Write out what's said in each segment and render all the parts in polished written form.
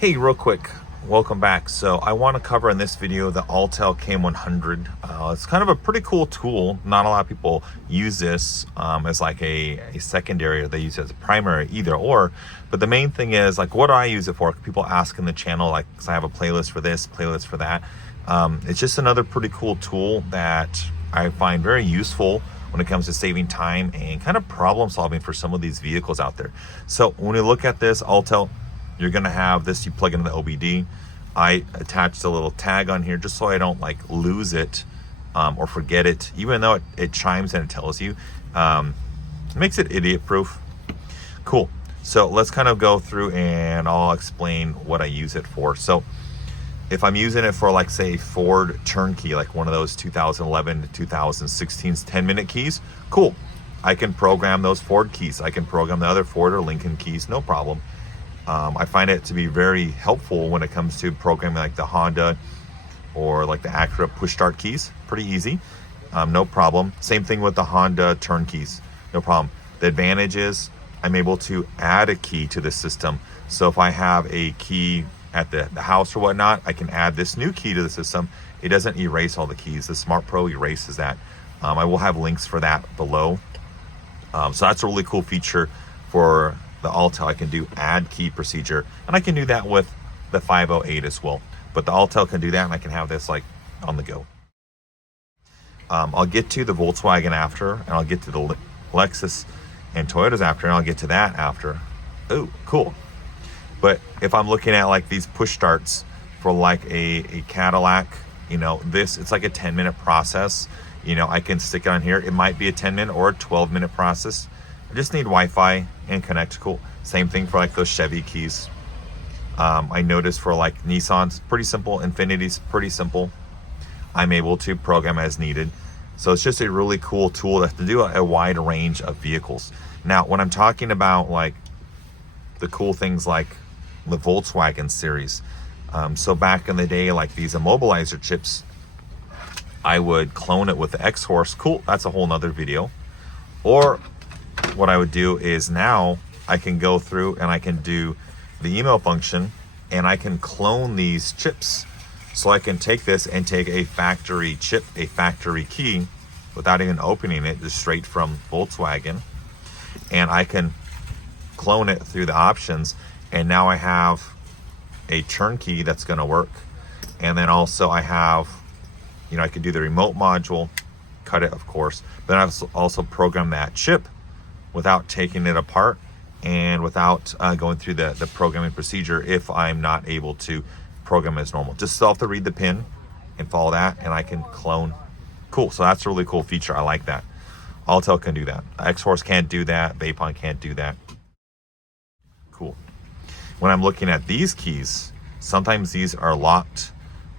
Hey, real quick, welcome back. So I want to cover in this video the Autel KM100. It's kind of a pretty cool tool. Not a lot of people use this as like a secondary, or they use it as a primary, either or. But the main thing is, like, what do I use it for? People ask in the channel, like, 'cause I have a playlist for this, playlist for that. It's just another pretty cool tool that I find very useful when it comes to saving time and kind of problem solving for some of these vehicles out there. So when we look at this Autel, you're gonna have this, you plug into the OBD. I attached a little tag on here just so I don't like lose it or forget it, even though it chimes and it tells you. It makes it idiot proof. Cool. So let's kind of go through and I'll explain what I use it for. So if I'm using it for, like, say, Ford turnkey, like one of those 2011 to 2016's 10-minute keys, cool. I can program those Ford keys. I can program the other Ford or Lincoln keys, no problem. I find it to be very helpful when it comes to programming like the Honda or like the Acura push start keys. Pretty easy, no problem. Same thing with the Honda turn keys, no problem. The advantage is I'm able to add a key to the system. So if I have a key at the house or whatnot, I can add this new key to the system. It doesn't erase all the keys. The Smart Pro erases that. I will have links for that below. So that's a really cool feature for the Autel. I can do add key procedure, and I can do that with the 508 as well. But the Autel can do that, and I can have this like on the go. I'll get to the Volkswagen after, and I'll get to the Lexus and Toyotas after, and I'll get to that after. Oh, cool. But if I'm looking at like these push starts for like a Cadillac, you know, it's like a 10-minute process. You know, I can stick it on here. It might be a 10-minute or a 12-minute process. I just need Wi-Fi and connect. Cool. Same thing for like those Chevy keys. I noticed for like Nissan's pretty simple. Infinity's pretty simple. I'm able to program as needed. So it's just a really cool tool to do a wide range of vehicles. Now, when I'm talking about like the cool things like the Volkswagen series, so back in the day, like these immobilizer chips, I would clone it with the X-Horse. Cool. That's a whole nother video. Or what I would do is now I can go through and I can do the email function and I can clone these chips. So I can take this and take a factory chip, a factory key, without even opening it, just straight from Volkswagen. And I can clone it through the options. And now I have a turnkey that's going to work. And then also I have, you know, I could do the remote module, cut it, of course. Then I also program that chip without taking it apart and without going through the programming procedure if I'm not able to program as normal. Just still have to read the pin and follow that, and I can clone. Cool. So that's a really cool feature. I like that. Autel can do that. X-Horse can't do that. Vapon can't do that. Cool. When I'm looking at these keys, sometimes these are locked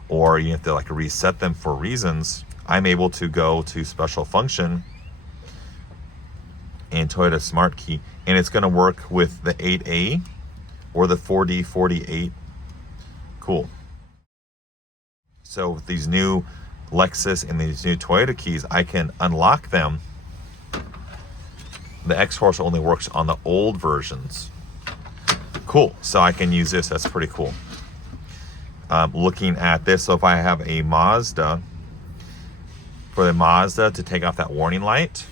or you have to like reset them for reasons. I'm able to go to special function and Toyota Smart Key, and it's going to work with the 8A or the 4D48. Cool. So with these new Lexus and these new Toyota keys, I can unlock them. The X-Horse only works on the old versions. Cool. So I can use this. That's pretty cool. Looking at this, so if I have a Mazda, for the Mazda to take off that warning light,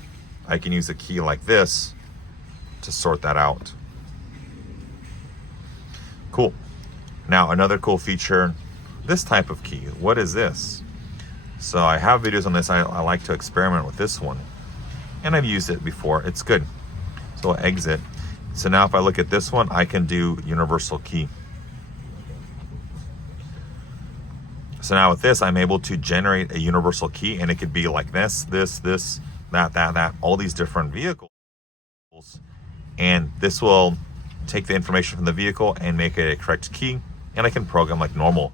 I can use a key like this to sort that out. Cool. Now, another cool feature, this type of key. What is this? So I have videos on this. I like to experiment with this one. And I've used it before. It's good. So I'll exit. So now if I look at this one, I can do universal key. So now with this, I'm able to generate a universal key, and it could be like this, that, all these different vehicles. And this will take the information from the vehicle and make it a correct key, and I can program like normal.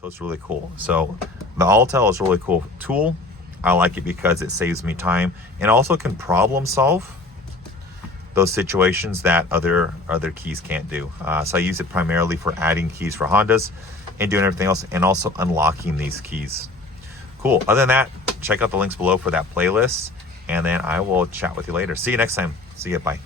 So it's really cool. So the Autel is a really cool tool. I like it because it saves me time and also can problem solve those situations that other keys can't do. So I use it primarily for adding keys for Hondas and doing everything else, and also unlocking these keys. Cool. Other than that, check out the links below for that playlist, and then I will chat with you later. See you next time. See ya. Bye.